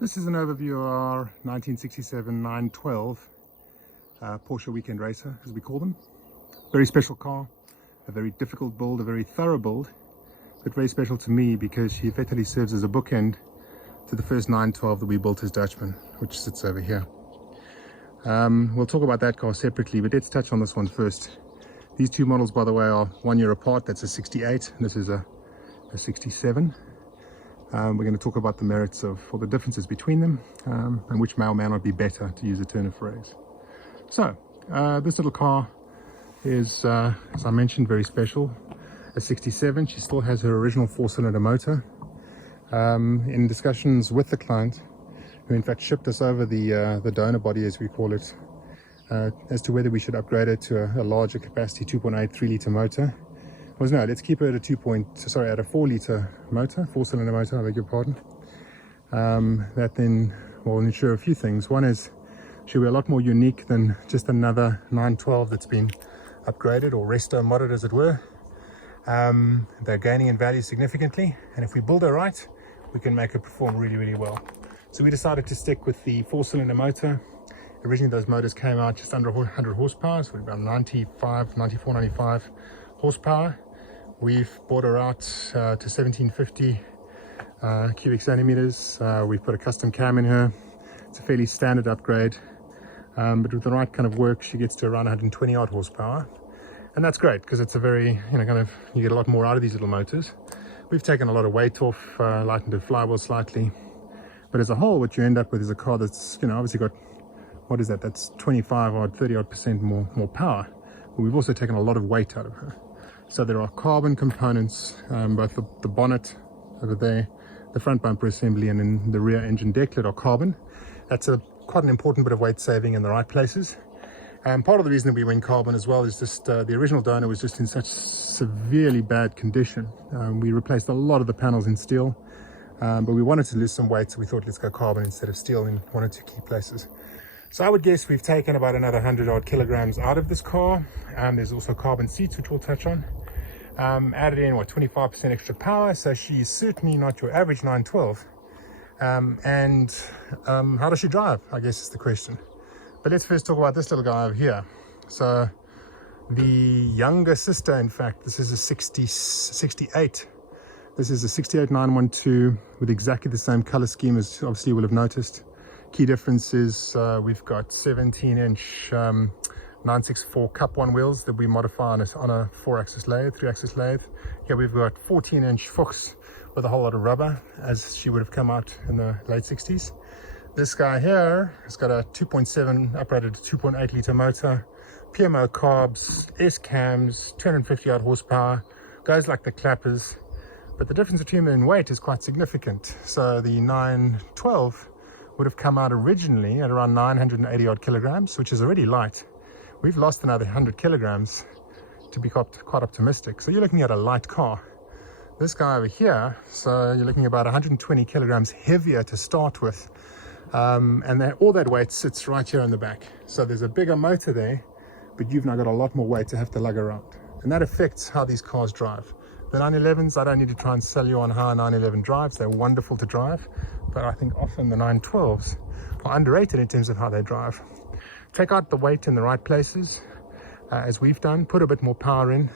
This is an overview of our 1967 912 Porsche weekend racer, as we call them. Very special car, a very difficult build, a very thorough build, but very special to me because she effectively serves as a bookend to the first 912 that we built as Dutchmann, which sits over here. We'll talk about that car separately, but let's touch on this one first. These two models, by the way, are 1 year apart. That's a 68 and this is a 67. We're going to talk about the merits of, or the differences between them, and which may or may not be better, to use a turn of phrase. So, this little car is, as I mentioned, very special. A 67, she still has her original 4-cylinder motor. In discussions with the client, who in fact shipped us over the donor body, as we call it, as to whether we should upgrade it to a larger capacity 2.8 3-litre motor. Was no, let's keep her at a 4-litre motor, 4-cylinder motor, I beg your pardon. That then will ensure a few things. One is she'll be a lot more unique than just another 912 that's been upgraded or resto modded, as it were. They're gaining in value significantly, and if we build her right, we can make her perform really, really well. So we decided to stick with the 4-cylinder motor. Originally those motors came out just under 100 horsepower, so about 94, 95 horsepower. We've brought her out to 1750 cubic centimeters. We've put a custom cam in her. It's a fairly standard upgrade, but with the right kind of work, she gets to around 120 odd horsepower, and that's great because it's a very, you get a lot more out of these little motors. We've taken a lot of weight off, lightened the flywheel slightly, but as a whole, what you end up with is a car that's, obviously got, what is that? That's 25 odd, 30 odd percent more power. But we've also taken a lot of weight out of her. So there are carbon components, both the bonnet over there, the front bumper assembly, and then the rear engine Decklid are carbon. That's quite an important bit of weight saving in the right places. And part of the reason that we went carbon as well is just the original donor was just in such severely bad condition. We replaced a lot of the panels in steel, but we wanted to lose some weight, so we thought let's go carbon instead of steel in one or two key places. So I would guess we've taken about another 100 odd kilograms out of this car. There's also carbon seats, which we'll touch on. Added in 25% extra power, so she's certainly not your average 912. How does she drive, I guess is the question. But let's first talk about this little guy over here. So the younger sister, in fact, this is a 68. This is a 68 912 with exactly the same color scheme as obviously you will have noticed. Key difference is we've got 17-inch 964 Cup 1 wheels that we modify on a 4-axis lathe, 3-axis lathe. Here we've got 14-inch Fuchs with a whole lot of rubber, as she would have come out in the late 60s. This guy here has got a 2.7 uprated to 2.8 litre motor, PMO carbs, S-cams, 250 odd horsepower, goes like the clappers. But the difference between them in weight is quite significant. So the 912 would have come out originally at around 980 odd kilograms, which is already light. We've lost another 100 kilograms to be quite optimistic. So you're looking at a light car. This guy over here, so you're looking at about 120 kilograms heavier to start with. And all that weight sits right here in the back. So there's a bigger motor there, but you've now got a lot more weight to have to lug around. And that affects how these cars drive. The 911s, I don't need to try and sell you on how a 911 drives. They're wonderful to drive, but I think often the 912s are underrated in terms of how they drive. Take out the weight in the right places, as we've done, put a bit more power in.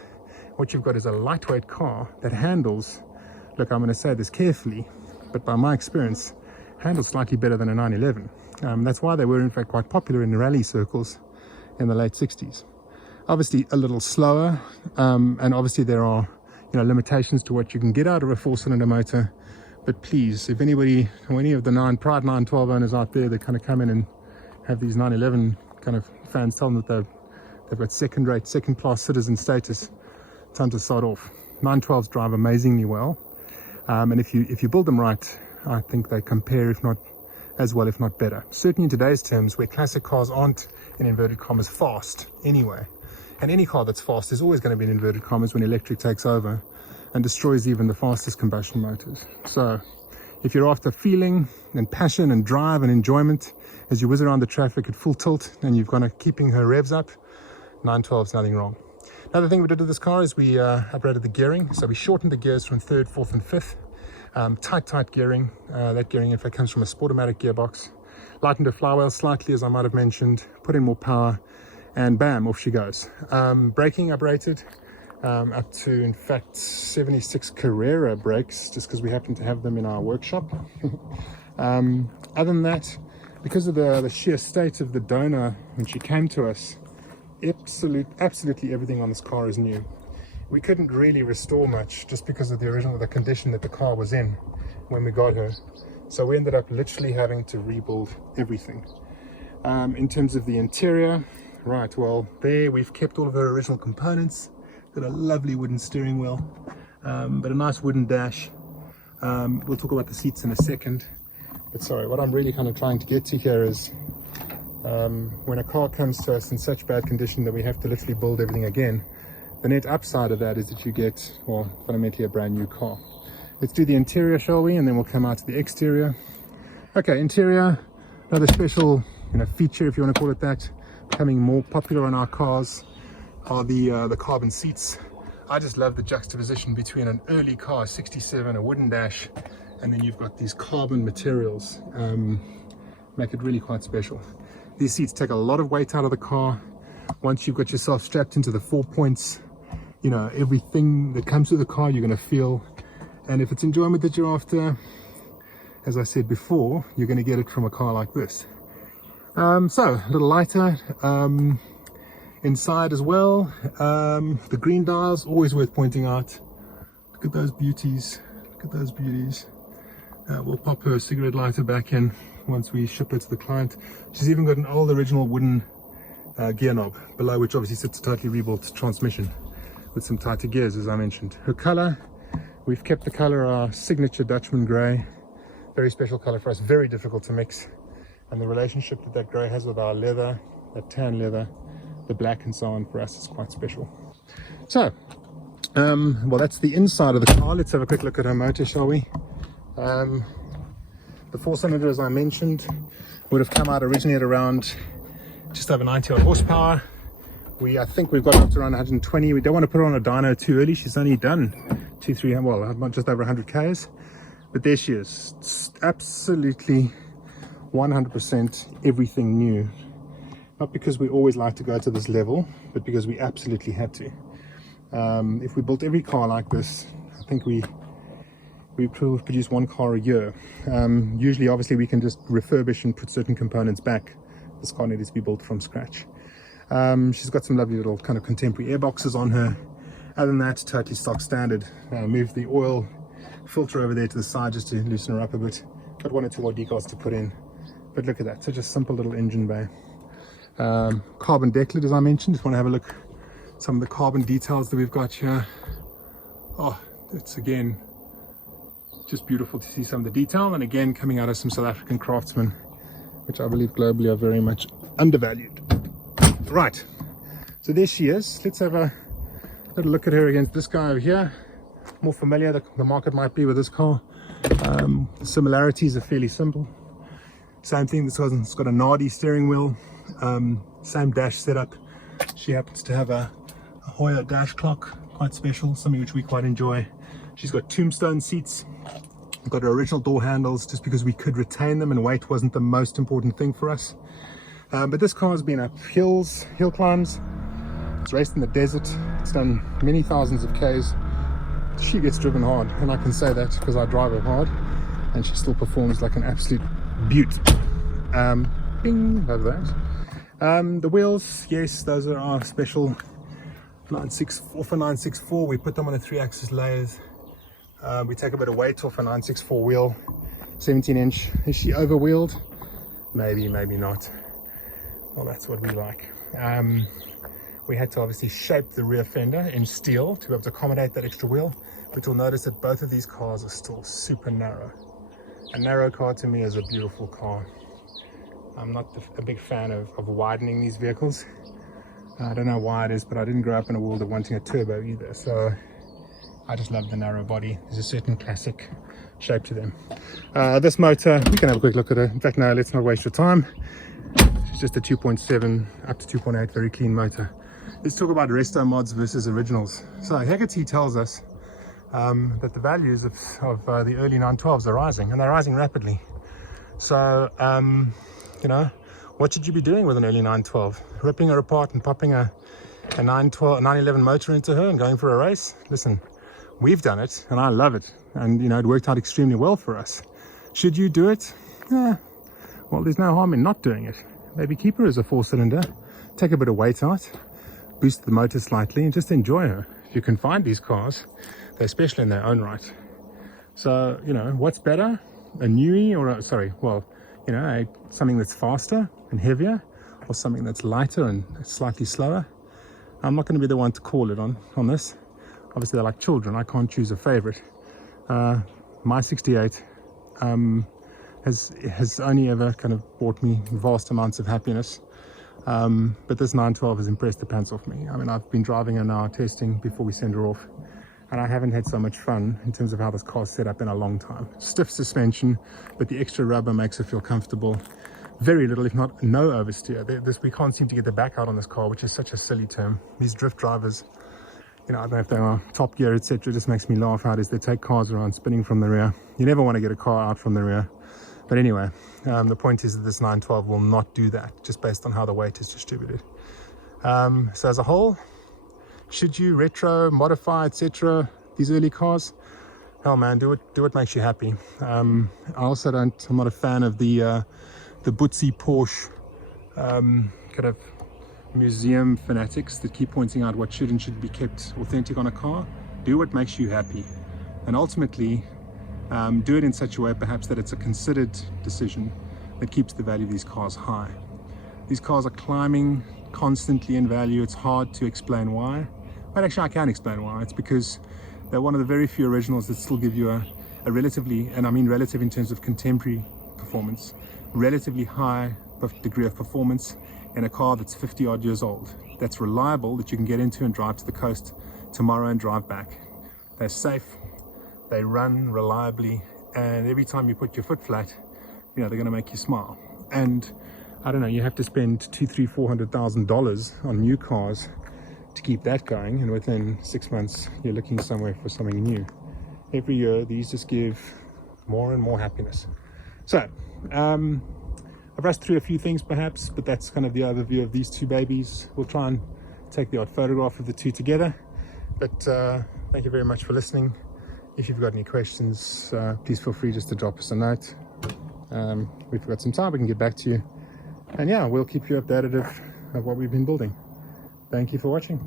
What you've got is a lightweight car that handles, look, I'm going to say this carefully, but by my experience, handles slightly better than a 911. That's why they were in fact quite popular in the rally circles in the late 60s. Obviously a little slower, and obviously there are limitations to what you can get out of a 4-cylinder motor. But please, if anybody or any of the Pride 912 owners out there that kind of come in and have these 911 kind of fans tell them that they've got second-rate, second-class citizen status, time to start off. 912s drive amazingly well, and if you build them right, I think they compare, if not as well, if not better. Certainly in today's terms, where classic cars aren't, in inverted commas, fast anyway. And any car that's fast is always going to be in inverted commas when electric takes over and destroys even the fastest combustion motors. So if you're after feeling and passion and drive and enjoyment as you whiz around the traffic at full tilt and you've got keeping her revs up, 912's nothing wrong. Another thing we did with this car is we upgraded the gearing. So we shortened the gears from 3rd, 4th and 5th. Tight gearing. That gearing in fact comes from a Sportomatic gearbox. Lightened her flywheel slightly, as I might have mentioned, put in more power, and bam, off she goes. Braking uprated up to in fact 76 Carrera brakes, just because we happen to have them in our workshop. Other than that, because of the sheer state of the donor when she came to us, absolutely everything on this car is new. We couldn't really restore much just because of the condition that the car was in when we got her. So we ended up literally having to rebuild everything. In terms of the interior, right, well, there we've kept all of her original components. Got a lovely wooden steering wheel, but a nice wooden dash. We'll talk about the seats in a second. But sorry, what I'm really kind of trying to get to here is when a car comes to us in such bad condition that we have to literally build everything again, the net upside of that is that you get, well, fundamentally a brand new car. Let's do the interior, shall we? And then we'll come out to the exterior. Okay, interior, another special, feature, if you want to call it that, becoming more popular on our cars, are the carbon seats. I just love the juxtaposition between an early car, 67, a wooden dash, and then you've got these carbon materials. Make it really quite special. These seats take a lot of weight out of the car. Once you've got yourself strapped into the 4 points, everything that comes with the car you're going to feel. And if it's enjoyment that you're after, as I said before, you're going to get it from a car like this. So a little lighter inside as well. The green dials, always worth pointing out. Look at those beauties. Look at those beauties. We'll pop her cigarette lighter back in once we ship her to the client. She's even got an old original wooden gear knob below, which obviously sits a totally rebuilt transmission with some tighter gears, as I mentioned. Her color, we've kept the color our signature Dutchman grey. Very special color for us, very difficult to mix. And the relationship that that grey has with our leather, that tan leather, the black and so on, for us is quite special. So, well, that's the inside of the car. Let's have a quick look at her motor, shall we? The 4-cylinder, as I mentioned, would have come out originally at around just over 90 odd horsepower. I think we've got up to around 120. We don't want to put her on a dyno too early. She's only done just over 100 Ks. But there she is. It's absolutely 100% everything new. Not because we always like to go to this level, but because we absolutely had to. If we built every car like this, I think we produce one car a year. Usually, obviously, we can just refurbish and put certain components back. This car needs to be built from scratch. She's got some lovely little kind of contemporary airboxes on her. Other than that, totally stock standard. Move the oil filter over there to the side just to loosen her up a bit. Got 1 or 2 more decals to put in. But look at that, such a simple little engine bay. Carbon Decklid, as I mentioned. Just want to have a look at some of the carbon details that we've got here. Oh, it's again just beautiful to see some of the detail, and again coming out of some South African craftsmen, which I believe globally are very much undervalued. Right, so there she is. Let's have a little look at her against this guy over here. More familiar the market might be with this car. The similarities are fairly simple. Same thing, this one's got a Nardi steering wheel, same dash setup. She happens to have a Hoyer dash clock, quite special, something which we quite enjoy. She's got tombstone seats, got her original door handles just because we could retain them and weight wasn't the most important thing for us. But this car has been up hill climbs, it's raced in the desert, it's done many thousands of Ks. She gets driven hard, and I can say that because I drive her hard, and she still performs like an absolute beaut. Bing, love that. The wheels, yes, those are our special 964. We put them on a 3-axis lathe. We take a bit of weight off a 964 wheel, 17-inch. Is she overwheeled? Maybe, maybe not. Well, that's what we like. We had to obviously shape the rear fender in steel to be able to accommodate that extra wheel, but you'll notice that both of these cars are still super narrow. A narrow car to me is a beautiful car. I'm not a big fan of widening these vehicles. I don't know why it is, but I didn't grow up in a world of wanting a turbo either, so I just love the narrow body. There's a certain classic shape to them. This motor, we can have a quick look at it. In fact, no, let's not waste your time. It's just a 2.7 up to 2.8, very clean motor. Let's talk about resto mods versus originals. So Haggerty tells us that the values of the early 912s are rising, and they're rising rapidly. So, you know, what should you be doing with an early 912? Ripping her apart and popping a 911 motor into her and going for a race? Listen, we've done it, and I love it. And, you know, it worked out extremely well for us. Should you do it? Yeah. Well, there's no harm in not doing it. Maybe keep her as a 4-cylinder, take a bit of weight out, boost the motor slightly, and just enjoy her. If you can find these cars, they're special in their own right. So, you know, what's better? A newie or something that's faster and heavier, or something that's lighter and slightly slower? I'm not going to be the one to call it on this. Obviously, they're like children. I can't choose a favorite. My 68 has only ever kind of brought me vast amounts of happiness. But this 912 has impressed the pants off me. I mean, I've been driving her now, testing before we send her off, and I haven't had so much fun in terms of how this car's set up in a long time. Stiff suspension, but the extra rubber makes her feel comfortable. Very little, if not no oversteer. We can't seem to get the back out on this car, which is such a silly term. These drift drivers, you know, I don't know if they are Top Gear, etc. Just makes me laugh out as they take cars around spinning from the rear. You never want to get a car out from the rear. But anyway, the point is that this 912 will not do that, just based on how the weight is distributed. So as a whole, should you retro, modify, etc. these early cars? Hell man, do what makes you happy. I'm not a fan of the Bootsy Porsche kind of museum fanatics that keep pointing out what should and shouldn't be kept authentic on a car. Do what makes you happy, and ultimately do it in such a way perhaps that it's a considered decision that keeps the value of these cars high. These cars are climbing constantly in value. It's hard to explain why, but actually I can explain why. It's because they're one of the very few originals that still give you a relatively, and I mean relative in terms of contemporary performance, relatively high degree of performance in a car that's 50 odd years old, that's reliable, that you can get into and drive to the coast tomorrow and drive back. They're safe, they run reliably, and every time you put your foot flat, you know, they're going to make you smile. And I don't know, you have to spend $200,000-$400,000 on new cars to keep that going, and within 6 months you're looking somewhere for something new. Every year these just give more and more happiness. So I've rushed through a few things perhaps, but that's kind of the overview of these two babies. We'll try and take the odd photograph of the two together, but thank you very much for listening. If you've got any questions, please feel free just to drop us a note. We've got some time, we can get back to you, and yeah, we'll keep you updated of what we've been building. Thank you for watching.